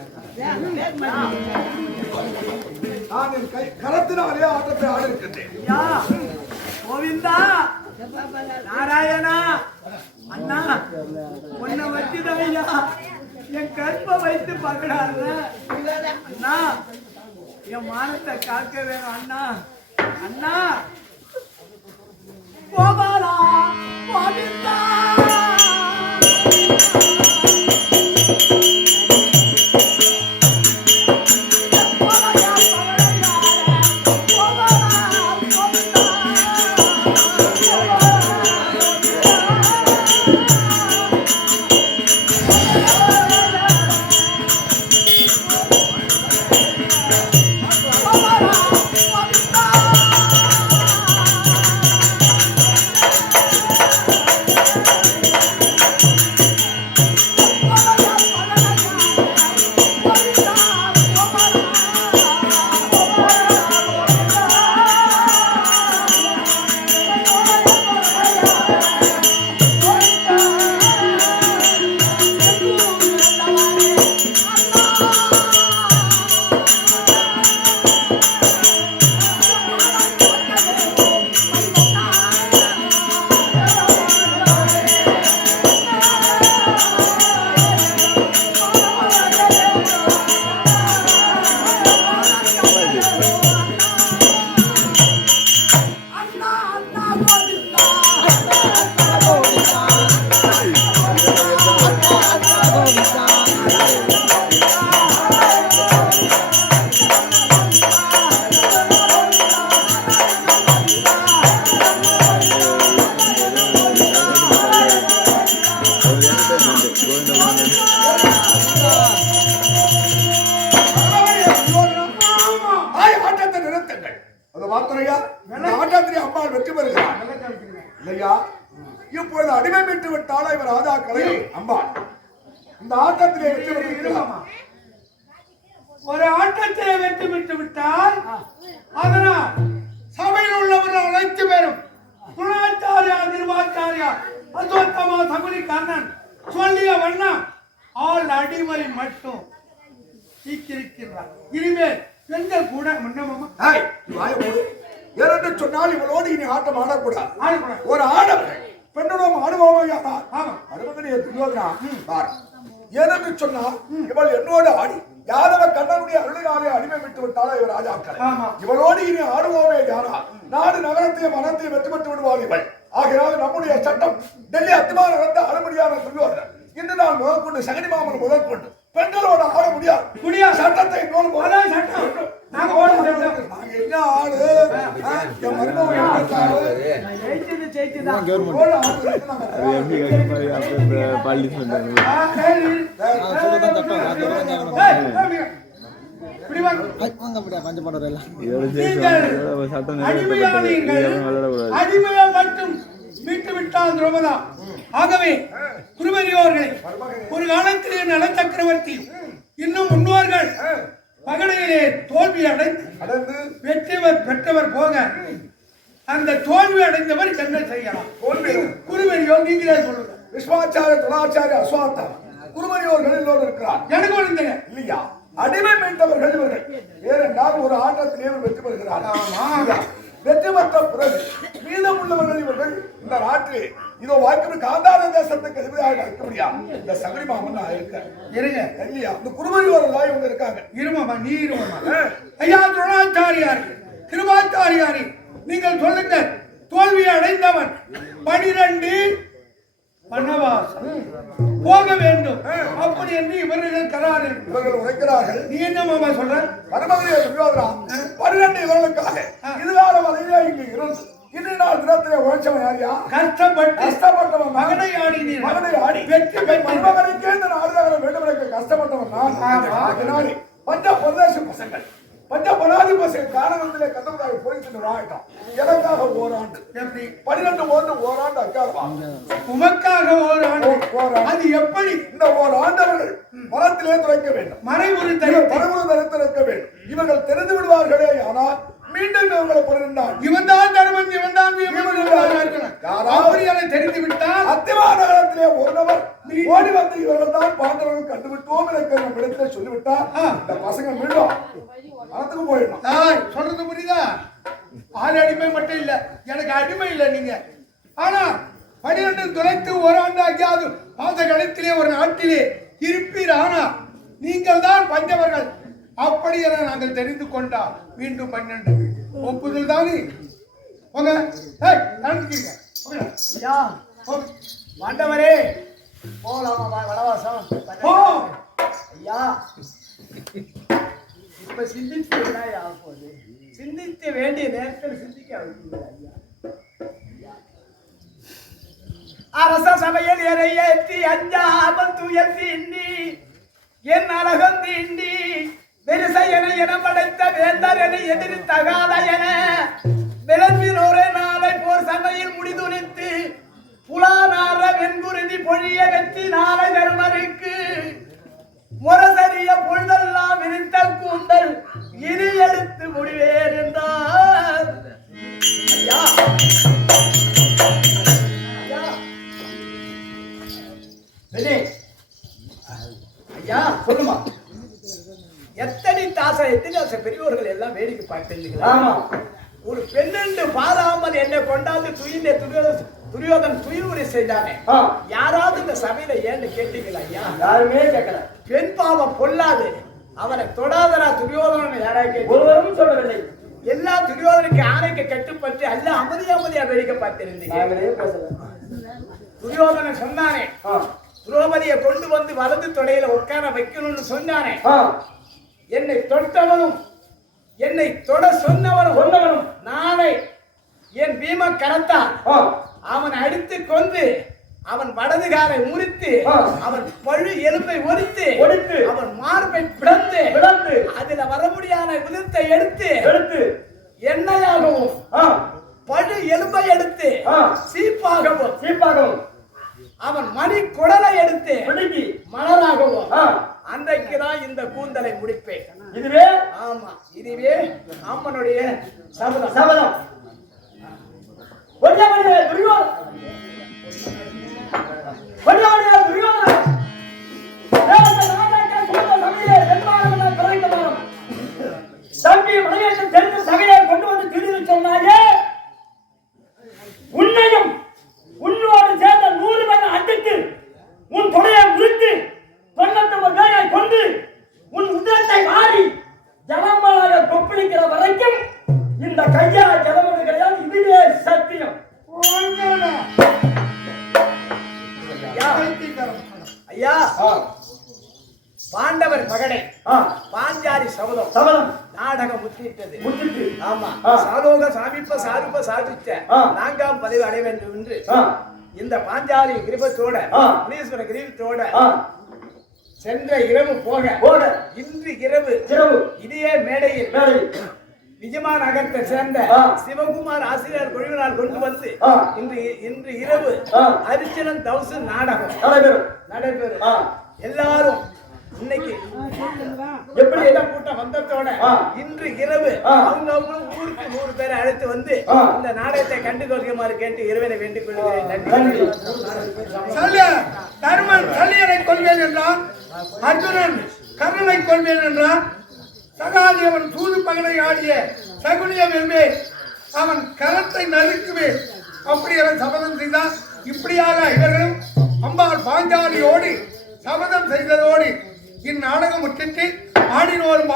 நான் என் கரத்தினாலே ஆட்டத்தை ஆடிருக்கின்றேன். கோவிந்தா நாராயணா அண்ணா உன்னை வச்சுதான் ஐயா என் கற்பை வைத்து பகடாடுற அண்ணா என் மானத்தை காக்க வேணும் அண்ணா அண்ணா கோபாலா கோவிந்தா இப்பொழுது அடிமை பெற்று விட்டால் இவர் ராஜாக்களை அம்பாள் இந்த ஆட்டத்திலே வெற்றி பெற்றிருக்கலாம். ஒரு ஆட்டத்திலே வெற்றி பெற்று விட்டால் அதனால் சபையில் உள்ளவர்கள் அனைத்து பேரும் துணாச்சாரியா நிர்வாச்சாரியா அஸ்வத்தமா சகுனி கண்ணன் சொல்லிய வண்ணம் ஆள் அடிமை மட்டும் சீக்கிரிக்கிறார். இனிமேல் பெண்கள் கூட முன்னமா ஏனென்று சொன்னால் இவளோடு இனி ஆட்டம் ஆடக்கூடாது. ஒரு ஆடவர்கள் பெண்ணுடன் ஆடுவோமையானா அனுமதியை துரியோதனா ஏனென்று சொன்னால் இவள் என்னோடு ஆடி யாதவ கண்ணனுடைய அருளினாலே அடிமை விட்டு விட்டாலோ இவர் ராஜாக்கள். இவளோடு இனி ஆடுவோமே யாரா நாடு நகரத்தையும் மனத்தையும் வெற்றி பெற்று விடுவார் இவள். ஆகையால் நம்முடைய சட்டம் டெல்லி அத்திமான நடந்த அனுமதியான துரியோதனன் இன்று நான் முதல் கொண்டு சகனி மாமன் முதல் கொண்டு பெண்களோட ஆட முடியாது. சட்டத்தை அடிமையா மட்டும் மீட்டு விட்டால் திரௌபதா. ஆகவே குருவரியோர்களை ஒரு காலத்திலே நல சக்கரவர்த்தி இன்னும் முன்னோர்கள் பகடையிலே தோல்வி அடைந்து வெற்றிவர் பெற்றவர் போக அந்த தோல்வி அடைந்தவர் என்ன செய்யலாம்? குருவரியோர் நீங்களே சொல்லுங்க. விஸ்வாச்சாரிய துணாச்சாரிய அஸ்வாத்தா குருவரியோர்கள் எல்லோரும் இருக்கிறார். எனக்கு ஒழுங்க இல்லையா அடிமை மீட்டவர்கள் இவர்கள். ஏனென்றால் ஒரு ஆட்டத்திலே வெற்றி பெறுகிறார். வெற்றி பெற்ற பிறகு மீதம் உள்ளவர்கள் இவர்கள் இந்த நாட்டில் இதோ வாய்ப்பு காந்தார தேசத்துக்கு எதிராக இருக்க முடியாது. இந்த சகடி மாமன் இருங்க இல்லையா இந்த குருவரியோர்கள் இவங்க இருக்காங்க. இருமாமா நீ இருமாமா. ஐயா துணாச்சாரியார் கிருபாச்சாரியாரி நீங்கள் சொல்லுங்க. தோல்வி அடைந்தவன் 12 வனவாசம் போக வேண்டும் அப்படி என்று இவர்கள் கராறு இவர்கள் உரைக்கிறார்கள். நீ என்ன மாமா சொல்ற? மருமகளே துரியோதனா 12 இவர்களுக்காக இதுகாலம் வரையிலே இங்கு இருந்து இன்று நாள் தினத்திலே உழைச்சவன் யாரியா? கஷ்டப்பட்டவன் மகனை ஆடி வெற்றி மருமகனுக்கே இந்த நாடுதகர வேண்டும் எனக்கு கஷ்டப்பட்டவன் நான். பஞ்ச பிரதேச பசங்கள் பஞ்ச பராதிபச காரணத்திலே கந்தபுராய் போய் ஆயிட்டான். எனக்காக ஓராண்டு எப்படி 12 ஓண்டு ஓராண்டு அக்காலமா உமக்காக ஓராண்டு அது எப்படி இந்த ஓராண்டவர்கள் மரத்திலே துளைக்க வேண்டும், மறைமுறை தரித்திருக்க வேண்டும். இவர்கள் தெரிந்து விடுவார்களே ஆனால் மீண்டும் இவங்களை பொருந்தார். இவன் தான் தர்மன், இவன் தான் தெரிந்து விட்டால் அத்திவா நகரத்திலே ஒரு நபர் ஓடி வந்து இவர்கள் தான் பாண்டவர்கள் கண்டுவிட்டோம் எனக்கு இடத்திலே சொல்லிவிட்டா இந்த பசங்க மீண்டும் மரத்துக்கு போயிடணும். சொல்றது புரியுதா? ஆறு அடிமை மட்டும் இல்ல, எனக்கு அடிமை இல்லை நீங்க. ஆனா 12 துளைத்து ஓராண்டு ஆகியாது பாத கணத்திலே ஒரு நாட்டிலே இருப்பீர். ஆனா நீங்கள் தான் பஞ்சவர்கள் அப்படி என நாங்கள் தெரிந்து கொண்டா மீண்டும் 12 ஒப்புதல் தானே? மாண்டவரே போலாமா வனவாசம்? ஐயா இப்ப சிந்தித்து போகுது, சிந்திக்க வேண்டிய நேரத்தில் சிந்திக்க ஐயா. அரச சபையில் என ஏற்றி அஞ்சாமல் துயர் தீண்டி என் அழகம் தீண்டி பெருசையனை என படைத்த வேந்தர் என எதிரி தகாத என விளம்பின் ஒரு நாளை போர் சபையில் முடிதுணித்து புலானார வெண்குருதி பொழிய வெற்றி நாளை தருமருக்கு முரசரிய பொழுதெல்லாம் விரித்தல் கூந்தல் இனி எடுத்து முடிவேர் என்றார். ஐயா ஐயா சொல்லுமா, எத்தனை தாசை பெரியவர்கள் எல்லாம் வேடிக்கை பார்த்தீங்களா? ஒரு பெண்ணென்று பாராமல் என்னை கொண்டாந்து துரியோதன் துயிலுரை செய்தானே, யாராவது இந்த சபையில ஏன்னு கேட்டீங்களா? ஐயா யாருமே கேட்கல. பெண் பாவம் பொல்லாது, அவனை தொடாதரா துரியோதனன் யாராவது ஒருவரும் சொல்லவில்லை. எல்லா துரியோதனுக்கு ஆணைக்கு கட்டுப்பட்டு அல்ல அமைதியா வேடிக்கை பார்த்திருந்தீங்க. துரியோதனன் சொன்னானே திரௌபதியை கொண்டு வந்து வலது தொடையில உட்கார வைக்கணும்னு சொன்னானே, என்னை தொட்டவனும் என்னை தொட சொன்னவனும் நாளை என் பீம கரத்தான் அவன் அடித்து கொண்டு அவன் வடது காலை முறித்து அவன் பழு எலும்பை ஒடித்து அவன் மார்பை பிளந்து அதுல வர முடியாத விழுத்தை எடுத்து எண்ணெயாகவும் பழு எலும்பை எடுத்து சீப்பாகவும் அவன் மணி குடலை எடுத்து மலராகவும் அன்றைக்குதான் இந்த கூந்தலை முடிப்பேன். இதுவே ஆமா, இதுவே அம்மனுடைய சபதம். கொண்டு வந்து திரும்பி சொன்னாயே, உன்னையும் உன்னோடு சேர்ந்த 100 பேர் அடித்து உன் தொடையை முறித்து 99 பேரை கொண்டு உன் உதரத்தை மாறி ஜலமாக கொப்பளிக்கிற வரைக்கும் இந்த கையா ஜலமது கிடையாது. இதுவே சத்தியம். ஐயா பாண்டவர் மகனை பாஞ்சாலி சபதம் நாடகம் முற்றிட்டது. ஆமா, சாலோக சாமிப்ப சாருப்ப சாதிச்ச 4ஆம் பதவி அடைய வேண்டும் என்று இந்த பாஞ்சாலி கிரீபத்தோட முனீஸ்வர கிரீபத்தோட சென்ற இரவு போக இன்று இரவு இதே மேடையில் விஜயமா நகரத்தை சேர்ந்த சிவகுமார் ஆசிரியர் குழுவினால் கொண்டு வந்து இன்று இரவு அரிச்சனன் தவசு நாடகம் நடைபெறும். எல்லாரும் இன்னைக்கு எப்படி எல்லாம் கூட்டம் வந்ததோட இன்று இரவு அவங்க ஊருக்கு 100 பேரை அழைத்து வந்து இந்த நாடகத்தை கண்டு கொள்ளுமாறு கேட்டு இறைவனை வேண்டிக் கொள்கிறேன். தர்மன் சல்லியனை கொள்வேன் என்றான், அர்ஜுனன் கர்ணனை கொள்வேன் என்றான், சகாதேவன் தூது பகனை ஆடிய சகுனியம் என்பேன், அவன் கரத்தை நறுக்குவேன் அப்படி என சபதம் செய்தான். இப்படியாக இவர்களும் அம்பாள் பாஞ்சாலியோடு சபதம் செய்ததோடு இந்நாடகம் முற்றிட்டு ஆடினோரும்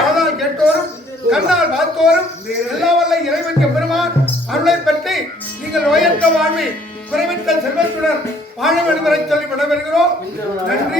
காதால் கேட்டோரும் கண்ணால் பார்த்தோரும் எல்லா வல்ல இறைவன் பெருமான் அருளை பெற்று நீங்கள் நோயற்ற வாழ்வில் குறைவற்ற செல்வத்துடன் வாழ வேண்டும் என சொல்லி விடைபெறுகிறோம். நன்றி.